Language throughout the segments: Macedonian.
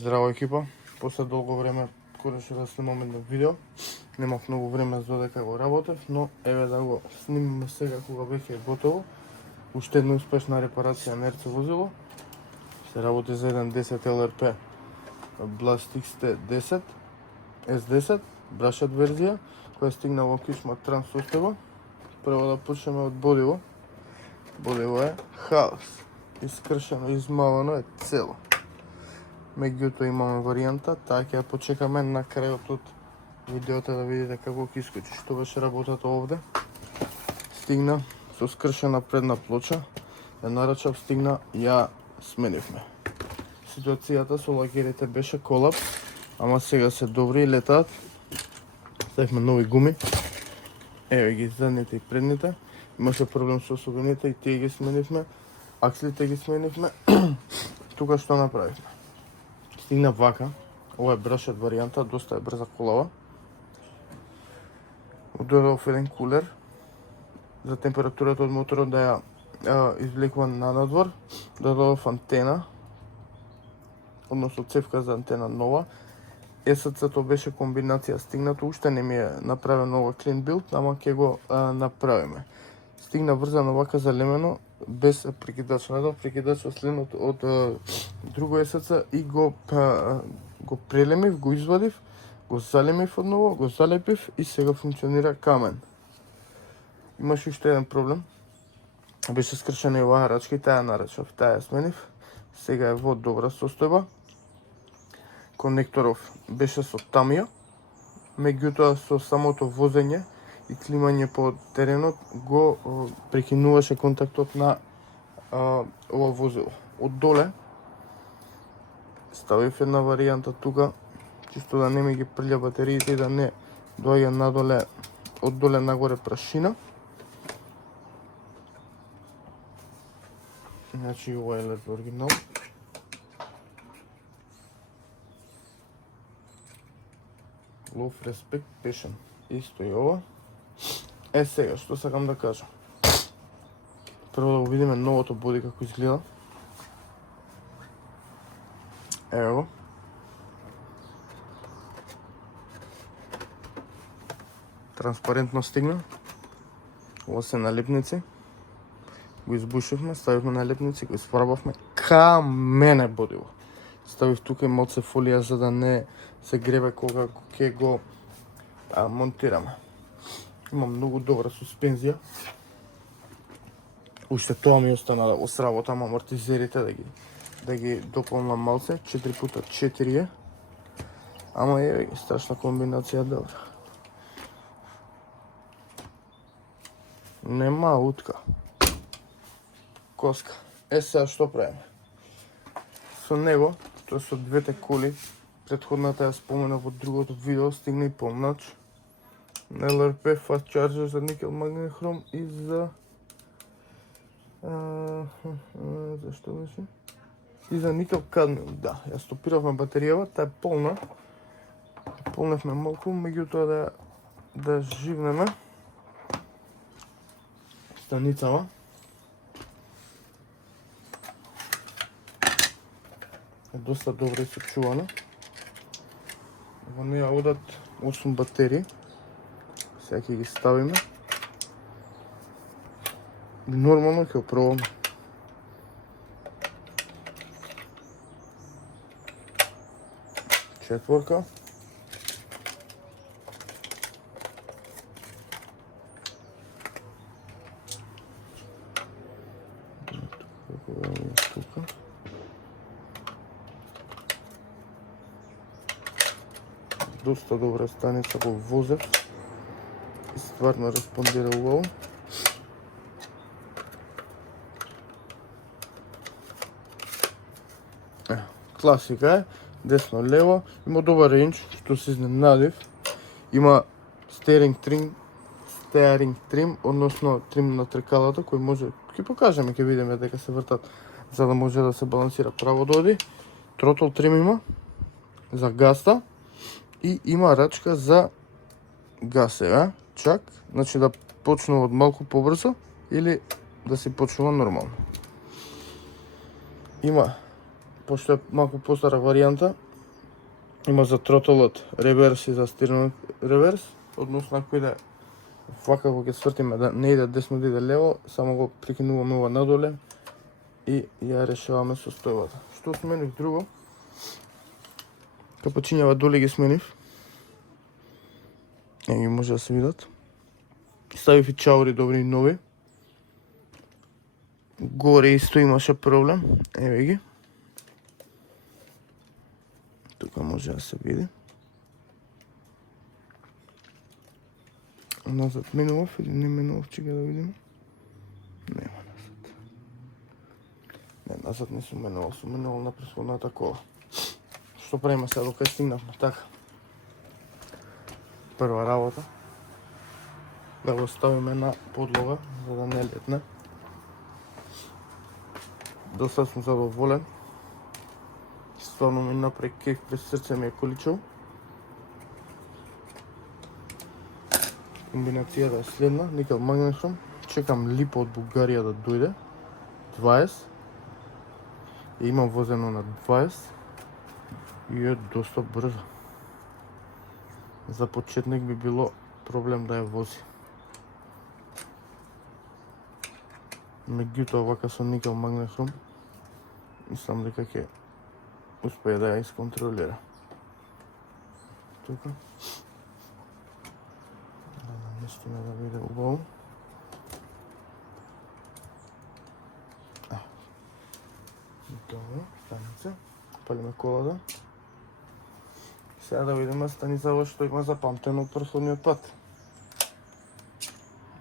Здраво екипа, после долго време кореши да снимам едно видео. Немав многу време за додека го работев, но еве да го снимаме сега кога веќе е готово. Уште една успешна репарација на РЦ возило. Се работи за еден 10 LRP Blast XT10 S10 брашат верзија, која стигна во кичма Транссостојба. Прво да почнеме од бодиво. Бодиво е хаос. Искршено, измавано е цело. Меѓутоа имаме варијанта, таа ќе ја почекаме на крајот од видеото да видите како ќе искочи. Што беше работата овде? Стигна со скршена предна плоча, ја нарачав, стигна, ја сменивме. Ситуацијата со лагерите беше колапс, ама сега се добри и летаат. Ставивме нови гуми. Еве ги задните и предните. Имаше проблем со особините и тие ги сменивме. Акслите ги сменивме. Тука што направивме? Стигна вака, ова е брашет варијанта, доста е брза колава. Додадов еден кулер за температурата од моторот да ја извлекува на надвор. Додадов антена, односно цевка за антена нова. ЕСЦ-то беше комбинација стигнато, уште не ми е направен ова clean build, ама ќе го направиме. Стигна врзано вака залемено, без прекидач. Надав прекидач следно од друго ЕСЦ и го прелемив, го извадив, го залемив одново, го залепив и сега функционира камен. Имаше уште еден проблем. Беше скршена и оваа рачка и таа нарачав, таа ја сменив. Сега е во добра состојба. Конекторов беше со тамија, меѓутоа со самото возење и климање по теренот го прекинуваше контактот на ова возило. Од доле ставив една варијанта тука, чисто да не ми ги прља батериите и да не доаѓа надоле, од доле нагоре прашина. Значи ова е леп оригинал. Love, respect, passion. Исто и ова. Е сега, што сакам да кажам. Прво да го видиме новото боди како изгледа. Ево го. Транспарентно стигна. Ова се налепници. Го избушивме, ставивме налепници, го испрабавме. Камен е бодиво. Ставив тука и малце фолија за да не се гребе кога ќе го монтираме. Има многу добра суспензија. Уште тоа ми остана да го сработам амортизерите да ги дополнам малце. 4x4 е. Ама е страшна комбинација добра. Нема утка. Коска. Е сега што правиме? Со него, тоа со двете коли, претходната ја спомена во другото видео, стигна и полнач на LRP Fast Charger за никел магнен хром и за зашто беше? И за никел кадмиум, да. Ја стопиравме батеријава, таа е полна. Полневме малку, меѓутоа да живнеме станицава. Е доста добро сочувана. Во неја одат 8 батерии. Сега ќе ги ставиме. Нормално ќе пробаме. Четворка. Тука. Доста добра станица го возев и стварно респондира убаво. Класика е, десно лево, има добар рейндж, што се изненадив. Има steering trim, односно трим на трекалата, кој може, ќе покажеме, ќе видиме дека се вртат за да може да се балансира право да оди. Throttle trim има за гаста. И има рачка за гасева, чак, значи да почнува од малку побрзо или да се почнува нормално. Има, пошто е малку постара варијанта, Има за тротолот реверс и за стирнок реверс, односно ако иде вака кога ќе свртиме да не иде десно да иде лево, само го прикинуваме ова надоле и ја решаваме состојбата. Што сменив друго? Капачињава доле ги сменив. Ги може да се видат. Ставив и чаури добри нови. Горе исто имаше проблем. Еве ги. Тука може да се види. Назад менував или не менував, чека да видиме. Нема назад. Не, назад не сум менувал на предходната кола. Што правиме сега докај стигнавме, така. Прва работа, да го ставиме на подлога, за да не летне. Доста сум задоволен. Стварно ми напред кеф, през срце ми е количал. Комбинацијата е следна, никел магнехром. Чекам липа од Бугарија да дојде. 20. И имам возено на 20. И е доста брзо. За почетник би било проблем да ја вози. Меѓутоа вака со никел магнехром, мислам дека ќе успее да ја исконтролира. Тука. Да наместиме да биде убаво. Добро, станица. Палиме колата. Сега да видиме станицава што има запамтено од претходниот пат.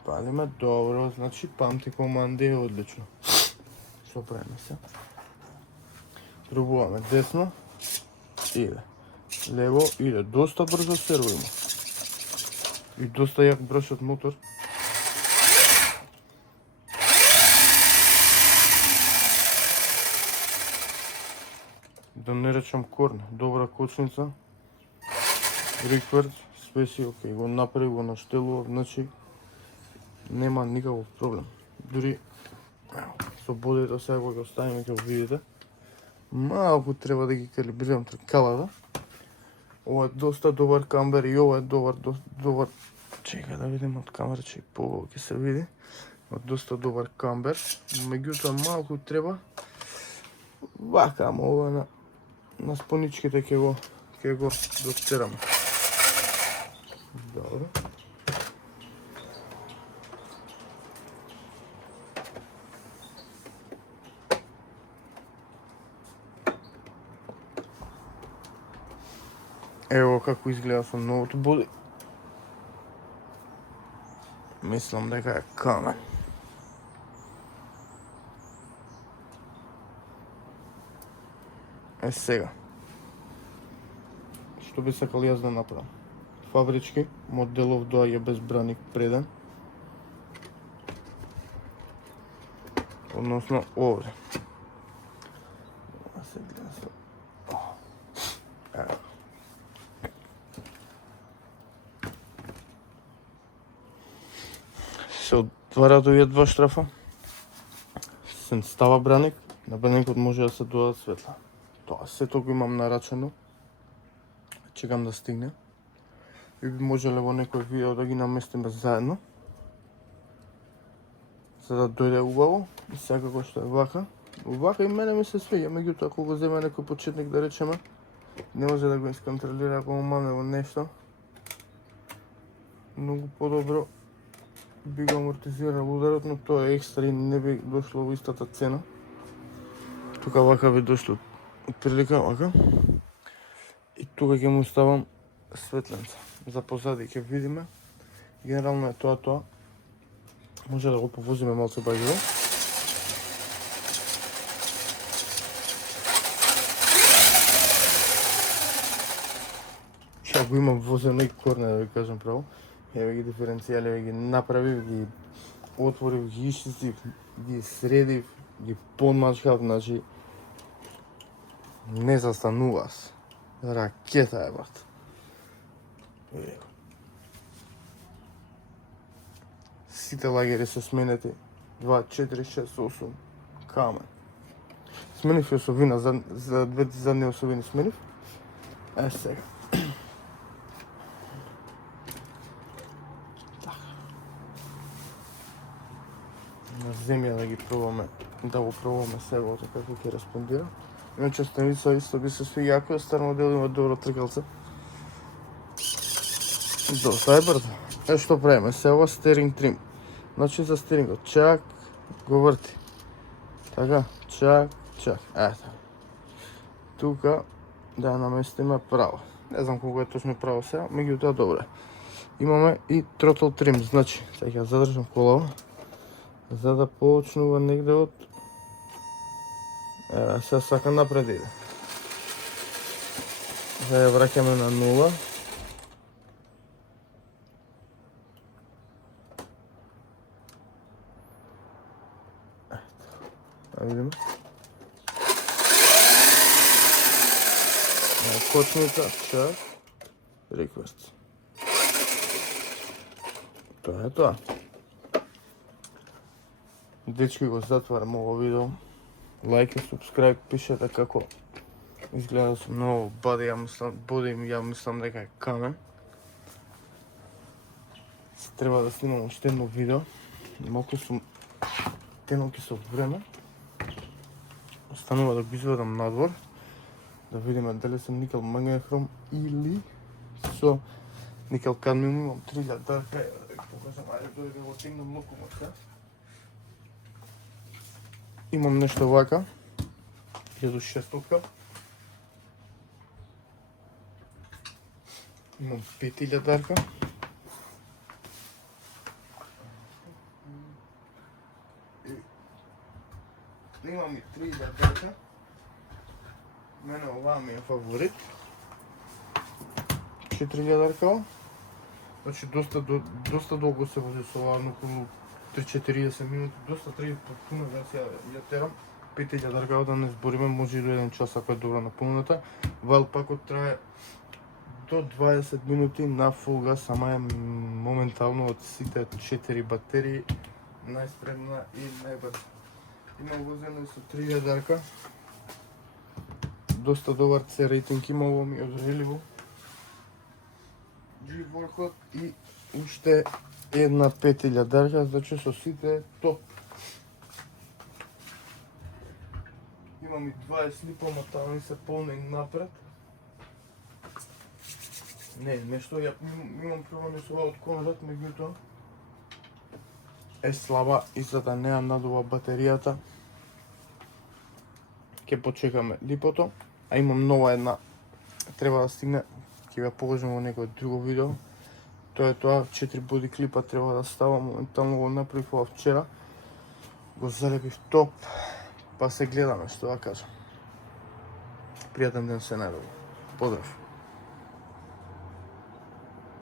Палиме, добро, значи памти команди е одлично. Што правиме се? Пробуваме десно, иде. Лево, иде. Доста брзо серво има. И доста јак бршот мотор. Да не речам корна, добра кочница. Риквард, спеси, окей, го направи, го наштелува, значи нема никаков проблем. Дури со бодето сега го оставиме, ќе го видите. Малку треба да ги калибрирам тркалата. Ова е доста добар камбер и ова е добар. Чека да видим од камера, че поголо ќе се види. Од доста добар камбер. Меѓутоа малку треба вака, ама ова на споничките ќе го дотераме. Добро. Ево како изгледа со новото боди. Мислам дека е камен. Сега. Што би сакал јас да направам? Фабрички, моделов доаѓа без браник преден. Односно овде. Се гледа со... Се отварат овие два штрафа. Се става браник. На браникот може да се додат светла. Тоа сето го имам нарачено. Чекам да стигне. И би можеле во некој видео да ги наместиме заедно. За да дојде убаво. И сега како што е вака. Вака и мене ми се свиѓа, меѓутоа ако го земе некој почетник да речеме, не може да го исконтролира ако му маме во нешто. Многу подобро би го амортизирал ударот, но тоа е екстра и не би дошло во истата цена. Тука вака би дошло прилика вака. И тука ќе му ставам светленца. За позади ќе видиме. Генерално е тоа. Може да го повозиме малце бајливо. Ша го имам возено и корне, да ви кажам право. Еве ги диференцијали, еве ги направив, ги отворив, ги исчистив, ги средив, ги подмачкав, значи не застанувас. Ракета е брат. Сите лагери се сменети. 2, 4, 6, 8. Камен. Сменив и осовина, за двете задни осовини сменив. Сега. На земја да ги пробаме, да го пробаме селото како ќе респондира. Иначе станица исто би се свиѓа, ако е стар модел, има добро тркалце. Доста е брзо. Што правиме? Сега стеринг трим. Значи за стерингот, чак, го врти. Така, чак, чак. Ето. Тука да наместиме право. Не знам колку е точно право сега, меѓутоа добре. Имаме и throttle trim, значи, сега ќе задржам колава за да почнува негде од сега сака напред иде. Сега ја враќаме на 0. Да видиме. Кочница, чак, request. Тоа е тоа. Дечки, го затварам ово видео. Лајк и субскрайб, пишете како изгледа сум многу боди, ја мислам дека е камен. Треба да снимам уште едно видео. Малку сум тенолки со време. Останува да го изведам надвор. Да видиме дали сум никел магнехром или со никел кадмиум. Имам 3000 дарка. Да ви покажам, ајде дојде да го тегнам локомота. Имам нешто вака. 1600. Имам 5000 дарка. Имам и 3000 дарка. Мене оваа ми е фаворит. 4000 дарка. Значи доста долго се вози со оваа, околу 3-40 минути, доста треба потпуна версија ја терам. 5000 дарка да не збориме, може и до 1 час ако е добра напуната. Вайл пакот трае до 20 минути на фул газ, ама е моментално од сите 4 батерии најспремна и најбрза. Има возено и со 3000 дарка. Доста добар C рейтинг има, ово ми е од Relivo. G-Workot и уште една 5000 дарка, значи со сите топ. Имам и 20 липа, ама таа ми се полни напред. Не, нешто имам проблеми со ова од Конрад, меѓутоа е слаба и за да не ја надува батеријата ќе почекаме липото, а имам нова една треба да стигне, ќе ја покажам во некој друго видео. Тоа е тоа, 4 боди клипа треба да ставам, моментално го направив ова вчера, го залепив топ, па се гледаме што да кажам. Пријатен ден се најдобро. Поздрав!